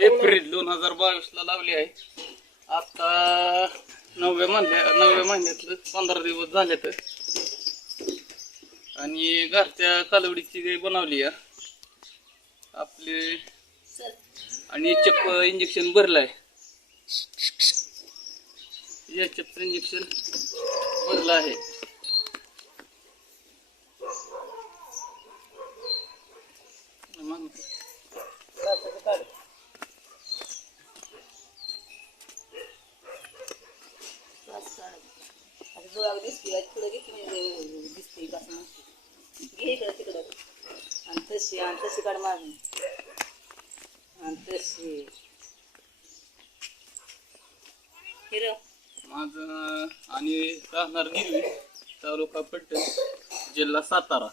April दोन हजार बावीस ला लावली आहे. आता नवव्या महिन्या नवव्या महिन्यातलं पंधरा दिवस झाले तर. आणि घरच्या कालवडीची काही बनवली आपले आणि चप्प इंजेक्शन भरलाय. याचपचं इंजेक्शन भरलं आहे. दिसते घे दिसते घे इकडं तिकडं. आणि तशी आणि तशी काढ मागून आणि तशी हिरो. माझं आणि राहणार गिरवी तालुका पट्टण जिल्हा सातारा.